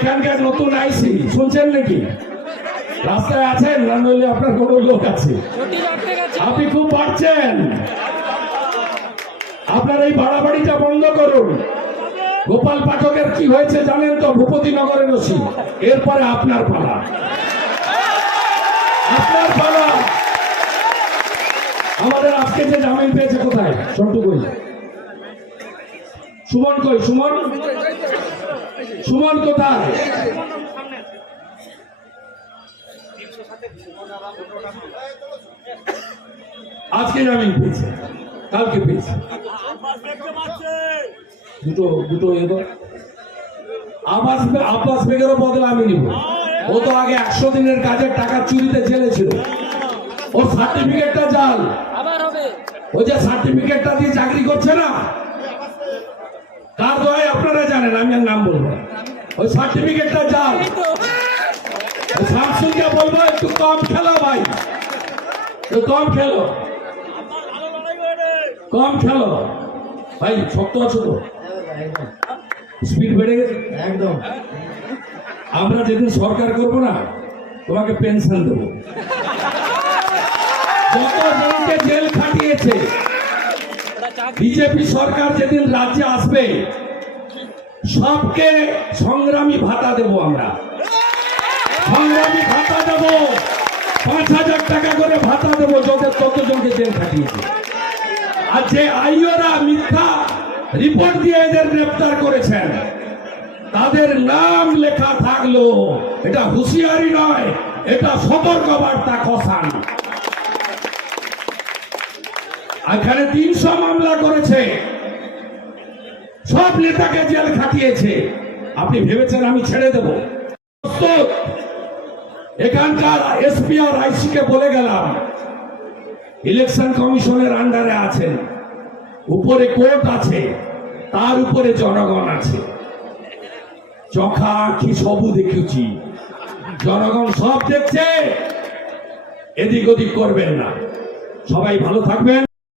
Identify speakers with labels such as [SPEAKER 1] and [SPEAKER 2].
[SPEAKER 1] এখানকার নতুন আইসি, শুনছেন নাকি? রাস্তায় আছেন? না নইলে আপনার কোনো লোক আছে। আপনি খুব পারছেন। আপনার এই বাড়াবাড়িটা বন্ধ করুন। গোপাল পাঠকের কি হয়েছে জানেন তো? ভূপতি নগরের ওসি। এরপরে আপনার পালা। আপনার পালা। আমাদের আজকে যে জামিন পেয়েছে কোথায়? সন্টু কই সুমন কই সুমন? সুমন কোথায়? আজকে জামিন পেয়েছে কালকে পেয়েছে। দুটো দুটো এবার আব্বাস বেগেরও বদলা আমি নিব। ও তো আগে একশো দিনের কাজের টাকা চুরিতে জেলে ছিল। ওর সার্টিফিকেটটা জাল।
[SPEAKER 2] আবার হবে।
[SPEAKER 1] ও যে সার্টিফিকেটটা দিয়ে চাকরি করছে না তার দোয়াই আপনারা জানেন আমি আর নাম বলব ওই সার্টিফিকেটটা জাল শামসুলকে বলব একটু কম খেলো ভাই। একটু কম খেলো। কম খেলো। ভাই শক্ত আছো তো? স্পিড বেড়ে গেছে?
[SPEAKER 3] একদম।
[SPEAKER 1] আমরা যেদিন সরকার করব না তোমাকে পেনশন দেবো। যত জেল খাটিয়েছে বিজেপি সরকার যেদিন রাজ্যে আসবে, সবকে সংগ্রামী ভাতা দেব আমরা। সংগ্রামী ভাতা দেব। পাঁচ হাজার টাকা করে ভাতা দেবো যত ততজনকে জেল খাটিয়েছে। আর যে আইওরা মিথ্যা রিপোর্ট দিয়ে এদের গ্রেপ্তার করেছেন, তাদের নাম লেখা থাকল, এটা হুঁশিয়ারি নয়, এটা সতর্ক বার্তা খসান এখানে তিনশো মামলা করেছে। সব নেতাকে জেল খাটিয়েছে। আপনি ভেবেছেন আমি ছেড়ে দেব? এখানকার এসপি আর আইসি কে বলে গেলাম, ইলেকশন কমিশনের আন্ডারে আছেন। উপরে কোর্ট আছে, তার উপরে জনগণ আছে। চোখা আঁখি সবু দেখেছি। জনগণ সব দেখছে, এদিক ওদিক করবেন না। সবাই ভালো থাকবেন।